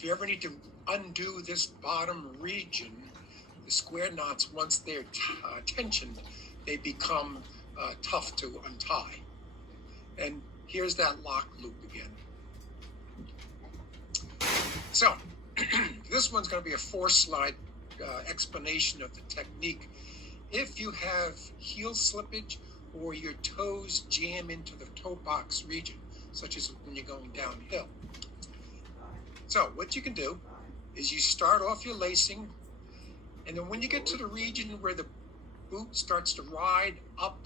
if you ever need to undo this bottom region, the square knots, once they're tensioned, they become tough to untie. And here's that lock loop again. So this one's going to be a 4-slide explanation of the technique. If you have heel slippage or your toes jam into the toe box region, such as when you're going downhill. So what you can do is you start off your lacing, and then when you get to the region where the boot starts to ride up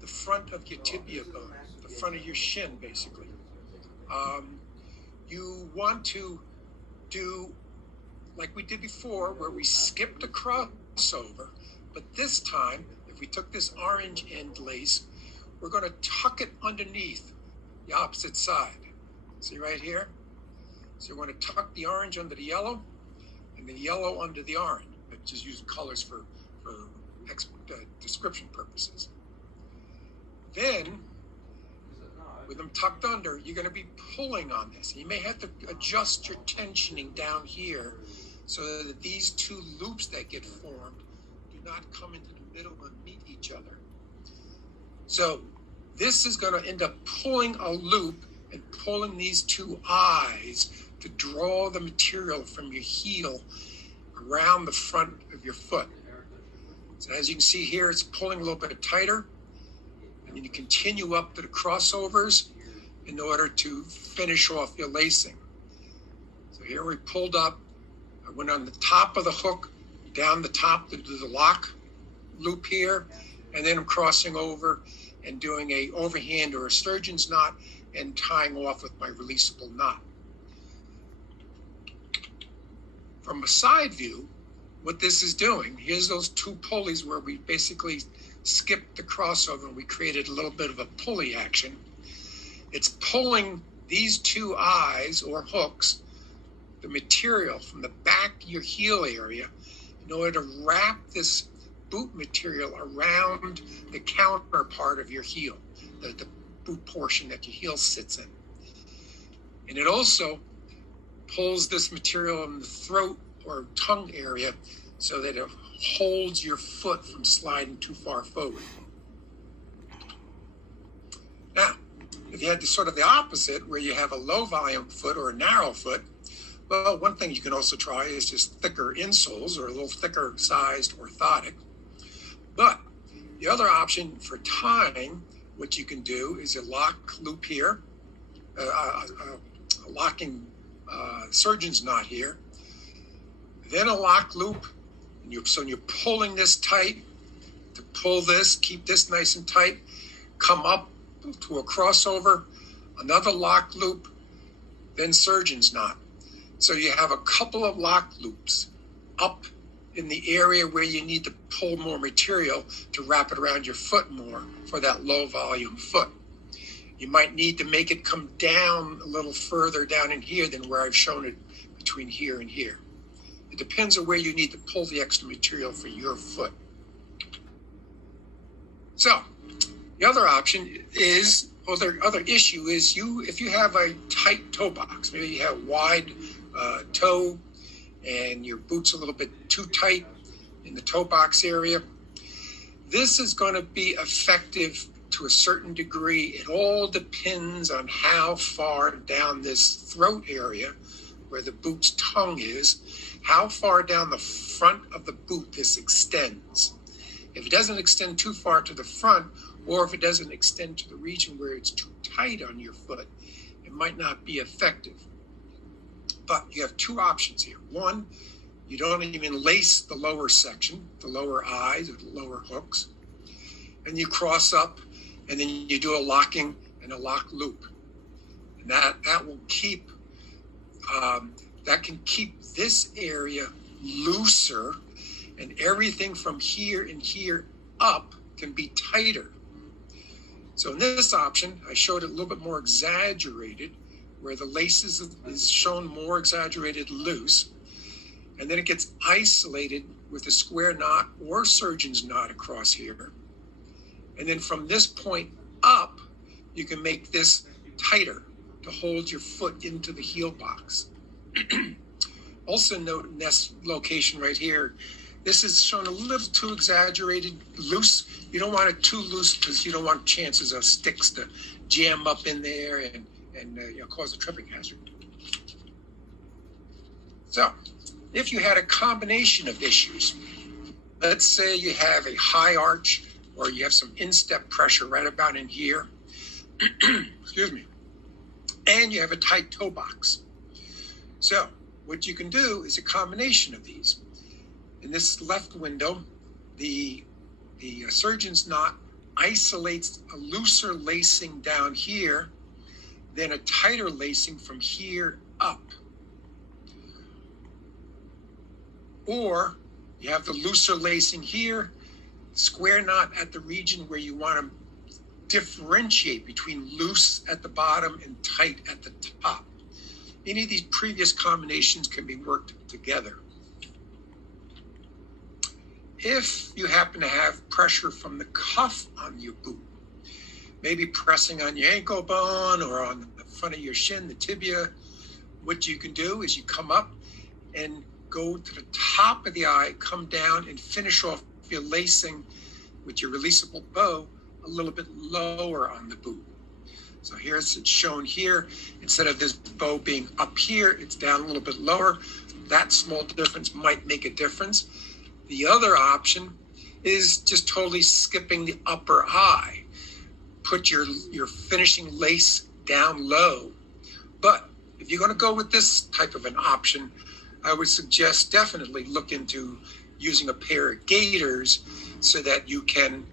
the front of your tibia bone, the front of your shin, basically, you want to do like we did before, where we skipped a crossover, but this time, if we took this orange end lace, we're going to tuck it underneath the opposite side. See right here? So we're going to tuck the orange under the yellow and the yellow under the orange. I just use colors for description purposes. Then, with them tucked under, you're going to be pulling on this. You may have to adjust your tensioning down here so that these two loops that get formed do not come into the middle and meet each other. So this is going to end up pulling a loop and pulling these two eyes to draw the material from your heel around the front of your foot. So as you can see here, it's pulling a little bit tighter, and then you continue up to the crossovers in order to finish off your lacing. So here we pulled up, I went on the top of the hook, down the top to do the lock loop here, and then I'm crossing over and doing a overhand or a sturgeon's knot and tying off with my releasable knot. From a side view, what this is doing, here's those two pulleys where we basically skipped the crossover and we created a little bit of a pulley action. It's pulling these two eyes or hooks, the material from the back of your heel area, in order to wrap this boot material around the counter part of your heel, the boot portion that your heel sits in. And it also pulls this material in the throat or tongue area so that it holds your foot from sliding too far forward. Now, if you had the sort of the opposite, where you have a low volume foot or a narrow foot, well, one thing you can also try is just thicker insoles or a little thicker sized orthotic. But the other option for tying, what you can do is a lock loop here, a locking surgeon's knot here, then a lock loop, and so you're pulling this tight. To pull this, keep this nice and tight, come up to a crossover, another lock loop, then surgeon's knot. So you have a couple of lock loops up in the area where you need to pull more material to wrap it around your foot more for that low volume foot. You might need to make it come down a little further down in here than where I've shown it between here and here. It depends on where you need to pull the extra material for your foot. So the other option is, or the other issue is, if you have a tight toe box, maybe you have wide toe and your boot's a little bit too tight in the toe box area, this is going to be effective to a certain degree. It all depends on how far down this throat area, where the boot's tongue is, how far down the front of the boot this extends. If it doesn't extend too far to the front, or if it doesn't extend to the region where it's too tight on your foot, it might not be effective. But you have two options here. One, you don't even lace the lower section, the lower eyes or the lower hooks, and you cross up, and then you do a locking and a lock loop. And that will keep, that can keep this area looser, and everything from here and here up can be tighter. So in this option, I showed it a little bit more exaggerated, where the laces is shown more exaggerated loose, and then it gets isolated with a square knot or surgeon's knot across here. And then from this point up, you can make this tighter to hold your foot into the heel box. Also note in this location right here, this is shown a little too exaggerated loose. You don't want it too loose because you don't want chances of sticks to jam up in there and cause a tripping hazard. So if you had a combination of issues, let's say you have a high arch or you have some instep pressure right about in here, excuse me, and you have a tight toe box. So what you can do is a combination of these. In this left window, the surgeon's knot isolates a looser lacing down here, then a tighter lacing from here up. Or you have the looser lacing here, square knot at the region where you want to differentiate between loose at the bottom and tight at the top. Any of these previous combinations can be worked together. If you happen to have pressure from the cuff on your boot, maybe pressing on your ankle bone or on the front of your shin, the tibia, what you can do is you come up and go to the top of the eye, come down and finish off your lacing with your releasable bow a little bit lower on the boot. So here's it's shown here. Instead of this bow being up here, it's down a little bit lower. That small difference might make a difference. The other option is just totally skipping the upper eye. Put your finishing lace down low. But if you're going to go with this type of an option, I would suggest definitely look into using a pair of gaiters so that you can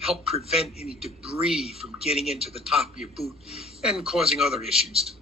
help prevent any debris from getting into the top of your boot and causing other issues.